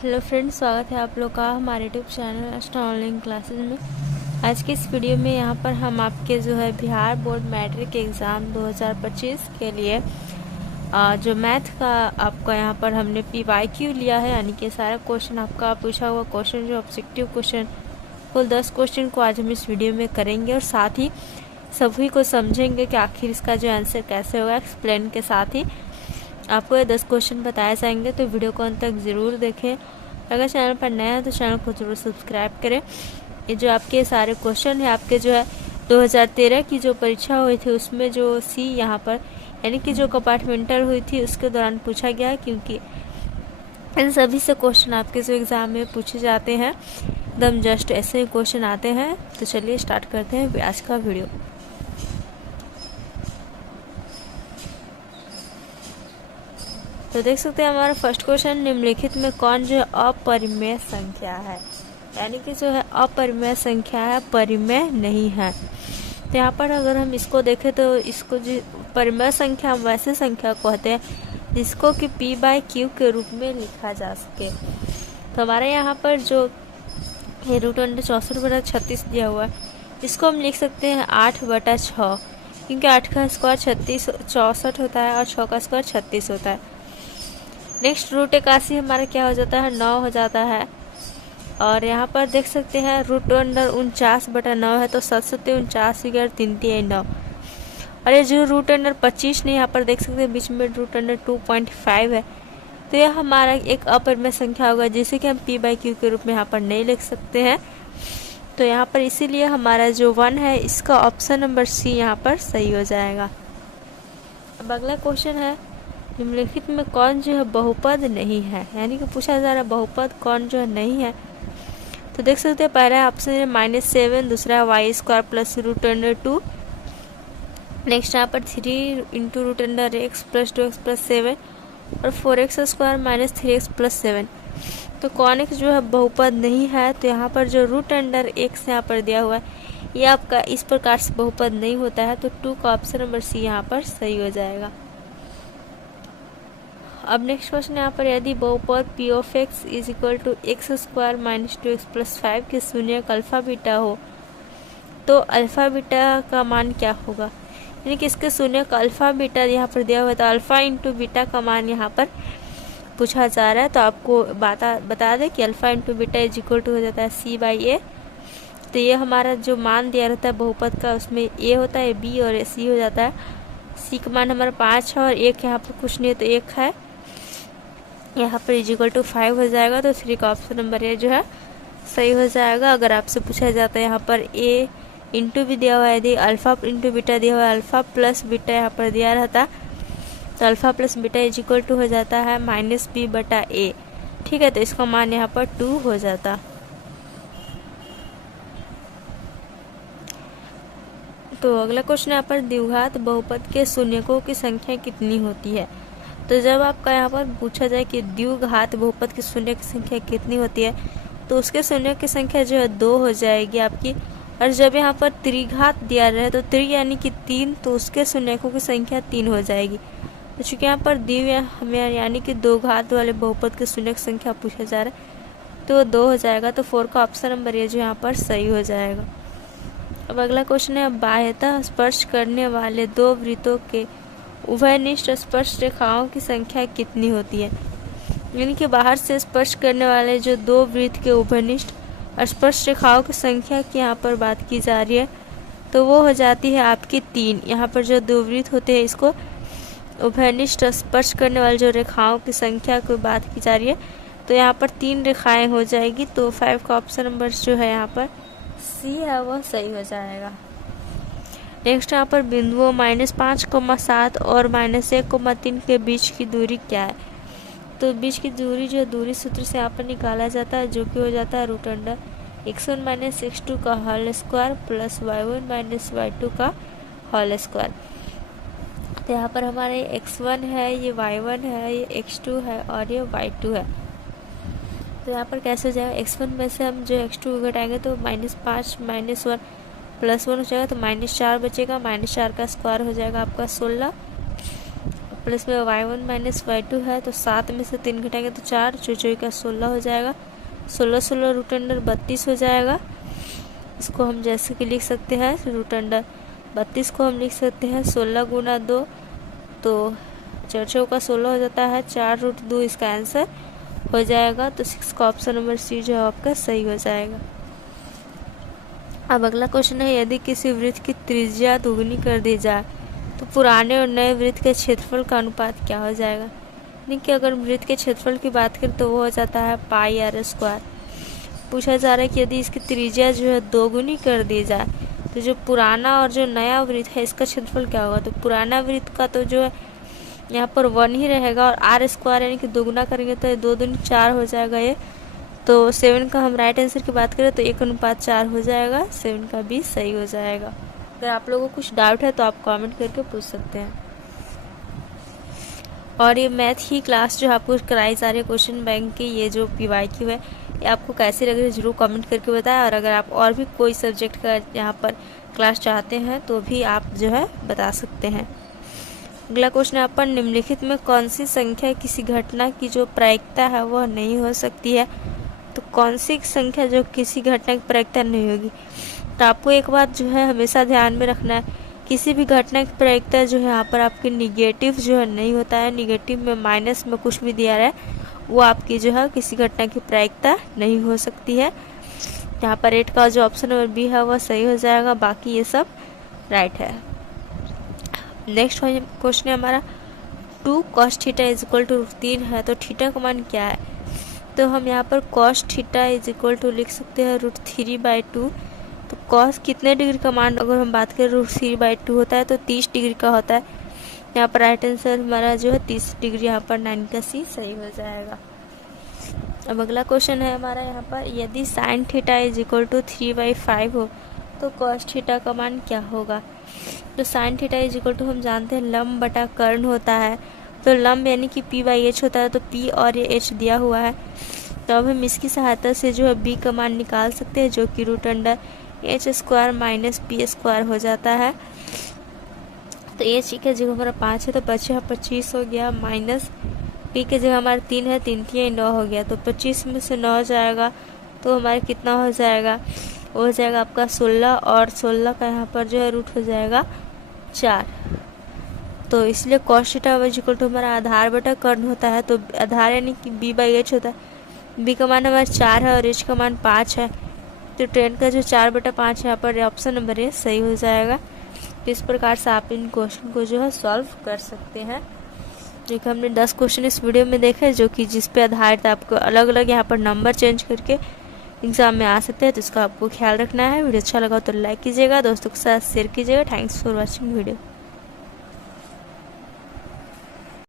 Hello friends, स्वागत है आप लोग का हमारे यूट्यूब चैनल आस्था ऑनलाइन क्लासेस में। आज के इस वीडियो में यहाँ पर हम आपके जो है बिहार बोर्ड मैट्रिक एग्ज़ाम 2025 के लिए जो मैथ का आपका यहाँ पर हमने PYQ लिया है, यानी कि सारा क्वेश्चन आपका पूछा हुआ क्वेश्चन जो ऑब्जेक्टिव क्वेश्चन कुल 10 क्वेश्चन को आज हम इस वीडियो में करेंगे और साथ ही सभी को समझेंगे कि आखिर इसका जो आंसर कैसे होगा। एक्सप्लेन के साथ ही आपको ये 10 क्वेश्चन बताए जाएंगे, तो वीडियो को अंत तक ज़रूर देखें। अगर चैनल पर नया है तो चैनल को ज़रूर सब्सक्राइब करें। ये जो आपके सारे क्वेश्चन है आपके जो है 2013 की जो परीक्षा हुई थी उसमें जो सी यहाँ पर यानी कि जो कंपार्टमेंटल हुई थी उसके दौरान पूछा गया है, क्योंकि इन सभी से क्वेश्चन आपके जो एग्ज़ाम में पूछे जाते हैं एकदम जस्ट ऐसे ही क्वेश्चन आते हैं। तो चलिए स्टार्ट करते हैं आज का वीडियो। तो देख सकते हैं हमारा फर्स्ट क्वेश्चन, निम्नलिखित में कौन जो है अपरिमेय संख्या है, यानी कि जो है अपरिमेय संख्या है, परिमेय नहीं है। तो यहाँ पर अगर हम इसको देखें तो इसको जो परिमेय संख्या हम वैसे संख्या कहते हैं जिसको कि P/Q के रूप में लिखा जा सके। तो हमारे यहाँ पर जो ये √64/36 दिया हुआ है इसको हम लिख सकते हैं 8/6, क्योंकि 8 का स्क्वायर 64 होता है और 6 का स्क्वायर 36 होता है। नेक्स्ट √81 हमारा क्या हो जाता है, 9 हो जाता है। और यहाँ पर देख सकते हैं √49/9 है, तो 749 और ये जो √25 नहीं, यहाँ पर देख सकते हैं बीच में √2.5 है, तो यह हमारा एक अपरिमेय संख्या होगा जिसे कि हम P/Q के रूप में यहाँ पर नहीं लिख सकते हैं। तो यहाँ पर इसीलिए हमारा जो 1 है इसका ऑप्शन नंबर C यहाँ पर सही हो जाएगा। अब अगला क्वेश्चन है, निम्नलिखित में कौन जो है बहुपद नहीं है, यानी कि पूछा जा रहा है बहुपद कौन जो है नहीं है। तो देख सकते हैं पहला ऑप्शन है -7, दूसरा है y² प्लस √2। नेक्स्ट यहाँ पर 3 × √x प्लस 2x प्लस 7 और 4x² माइनस 3x प्लस 7। तो कौन एक जो है बहुपद नहीं है, तो यहाँ पर जो √x यहाँ पर दिया हुआ है ये आपका इस प्रकार से बहुपद नहीं होता है, तो 2 का ऑप्शन नंबर C यहाँ पर सही हो जाएगा। अब नेक्स्ट क्वेश्चन यहाँ पर, यदि बहुपद P(x) = x² minus 2x plus 5 के शून्यक अल्फा बीटा हो तो अल्फा बीटा का मान क्या होगा, यानी कि इसके शून्यक अल्फा बीटा यहाँ पर दिया हुआ है, तो अल्फा इंटू बीटा का मान यहाँ पर पूछा जा रहा है। तो आपको बता दें कि अल्फा इंटू बीटा = हो जाता है C/A। तो ये हमारा जो मान दिया रहता है बहुपद का उसमें A होता है, B और C हो जाता है। C का मान हमारा 5 है और 1 यहाँ पर कुछ नहीं है तो 1 है, यहाँ पर = 5 हो जाएगा। तो 3 का ऑप्शन नंबर A जो है सही हो जाएगा। अगर आपसे पूछा जाता है यहाँ पर A इंटू भी दिया हुआ है, यदि अल्फ़ा इंटू बीटा दिया हुआ है, अल्फ़ा प्लस बीटा यहाँ पर दिया रहता तो अल्फ़ा प्लस बीटा = हो जाता है -B/A। ठीक है, तो इसका मान यहाँ पर 2 हो जाता। तो अगला क्वेश्चन यहाँ पर, द्विघात बहुपद के शून्यकों की संख्या कितनी होती है। तो जब आपका यहाँ पर पूछा जाए कि द्विघात बहुपद के शून्य की संख्या कितनी होती है, तो उसके शून्य की संख्या जो है 2 हो जाएगी आपकी। और जब यहाँ पर त्रिघात दिया रहे तो त्रि यानी कि 3, तो उसके शून्यकों की संख्या 3 हो जाएगी। तो चूँकि यहाँ पर द्वि हमें यानी कि 2 घात वाले बहुपद के शून्य की संख्या पूछा जा रहा है तो 2 हो जाएगा। तो 4 का ऑप्शन नंबर ये जो यहाँ पर सही हो जाएगा। अब अगला क्वेश्चन है, बाह्यतः स्पर्श करने वाले 2 वृत्तों के उभयनिष्ठ स्पर्श रेखाओं की संख्या कितनी होती है, यानी कि बाहर से स्पर्श करने वाले जो 2 वृत्त के उभयनिष्ठ स्पर्श रेखाओं की संख्या की यहाँ पर बात की जा रही है, तो वो हो जाती है आपकी 3। यहाँ पर जो 2 वृत्त होते हैं इसको उभयनिष्ठ स्पर्श करने वाले जो रेखाओं की संख्या की बात की जा रही है, तो यहाँ पर 3 रेखाएं हो जाएगी। तो 5 का ऑप्शन नंबर जो है यहाँ पर C है वह सही हो जाएगा। नेक्स्ट यहाँ पर बिंदुओं -5,7 और -1,3 के बीच की दूरी क्या है। तो बीच की दूरी जो दूरी सूत्र से यहाँ पर निकाला जाता है, जो कि हो जाता है √(x1 - x2) का whole square plus y1 - y2 का होल स्क्वायर। तो यहाँ पर हमारे x1 है, ये y1 है, ये x2 है और ये y2 है। तो यहाँ पर कैसे हो जाएगा, x1 में से हम जो x2 को घटाएंगे तो -5 - 1 +1 हो जाएगा, तो -4 बचेगा। -4 का स्क्वायर हो जाएगा आपका 16 प्लस में y1 माइनस y2 है, तो 7 में से 3 घटाएंगे तो 4, 4 का 16 हो जाएगा। 16 16 रूट अंडर 32 हो जाएगा। इसको हम जैसे कि लिख सकते हैं, रूट अंडर 32 को हम लिख सकते हैं 16 गुना 2, तो 4 का 16 हो जाता है। 4 रूट 2 इसका आंसर हो जाएगा। तो 6 का ऑप्शन नंबर सी जो है आपका सही हो जाएगा। अब अगला क्वेश्चन है, यदि किसी वृत्त की त्रिज्या दोगुनी कर दी जाए तो पुराने और नए वृत्त के क्षेत्रफल का अनुपात क्या हो जाएगा। देखिए, अगर वृत्त के क्षेत्रफल की बात करें तो वो हो जाता है पाई आर स्क्वायर। पूछा जा रहा है कि यदि इसकी त्रिज्या जो है दोगुनी कर दी जाए तो जो पुराना और जो नया वृत्त है इसका क्षेत्रफल क्या होगा। तो पुराना वृत्त का तो जो है यहाँ पर 1 ही रहेगा, और आर स्क्वायर यानी कि दोगुना करेंगे तो 2 दूनी 4 हो जाएगा ये। तो 7 का हम राइट आंसर की बात करें तो 1:4 हो जाएगा। 7 का भी सही हो जाएगा। अगर आप लोगों को कुछ डाउट है तो आप कमेंट करके पूछ सकते हैं। और ये मैथ की क्लास जो आपको कराई जा रही है क्वेश्चन बैंक की, ये जो PYQ है, ये आपको कैसी लग रही है जरूर कमेंट करके बताएं। और अगर आप और भी कोई सब्जेक्ट का यहाँ पर क्लास चाहते हैं तो भी आप जो है बता सकते हैं। अगला क्वेश्चन है आपका, निम्नलिखित में कौन सी संख्या किसी घटना की जो प्रायिकता है वह नहीं हो सकती है। तो कौन सी संख्या जो किसी घटना की प्रायिकता नहीं होगी। तो आपको एक बात जो है हमेशा ध्यान में रखना है, किसी भी घटना की प्रायिकता जो है यहाँ पर आपकी निगेटिव जो है नहीं होता है। निगेटिव में माइनस में कुछ भी दिया रहा है वो आपकी जो है किसी घटना की प्रायिकता नहीं हो सकती है। यहाँ पर 8 का जो ऑप्शन नंबर बी है वह सही हो जाएगा, बाकी ये सब राइट है। नेक्स्ट क्वेश्चन है हमारा, 2 cos theta is equal to 3 है, तो थीटा का मान क्या है। तो हम यहाँ पर cos theta is equal to लिख सकते हैं √3/2। तो cos कितने डिग्री का मान अगर हम बात करें √3/2 होता है तो 30 डिग्री का होता है। यहाँ पर राइट आंसर हमारा जो है 30 डिग्री, यहाँ पर 9 का सी सही हो जाएगा। अब अगला क्वेश्चन है हमारा यहाँ पर, यदि sin theta is equal to 3/5 हो तो cos थीटा का मान क्या होगा। तो sin theta is equal to हम जानते हैं लंब बटा कर्ण होता है। तो लंब यानी कि p/h होता है, तो p और ये h दिया हुआ है। तो अब हम इसकी सहायता से जो है b का मान निकाल सकते हैं, जो कि √h² माइनस p² हो जाता है। तो h की जगह हमारा 5 है तो बचे 25 हो गया, माइनस p की जगह हमारा 3 है, 3 3 9 हो गया। तो 25 में से 9 जाएगा तो हमारा कितना हो जाएगा, वो हो जाएगा आपका 16, और 16 का यहाँ पर जो है रूट हो जाएगा 4। तो इसलिए cos थीटा इक्वल टू हमारा आधार बटा कर्ण होता है। तो आधार यानी कि b/h होता है। b का मान हमारा 4 है और h का मान 5 है। तो 10 का जो 4/5 है यहाँ पर ऑप्शन नंबर ए सही हो जाएगा। तो इस प्रकार से आप इन क्वेश्चन को जो है सॉल्व कर सकते हैं। देखिए, हमने 10 क्वेश्चन इस वीडियो में देखे जो कि जिस पे आधारित आपको अलग अलग यहाँ पर नंबर चेंज करके एग्जाम में आ सकते हैं। तो इसका आपको ख्याल रखना है। वीडियो अच्छा लगा तो लाइक कीजिएगा, दोस्तों के साथ शेयर कीजिएगा। Thanks for watching video.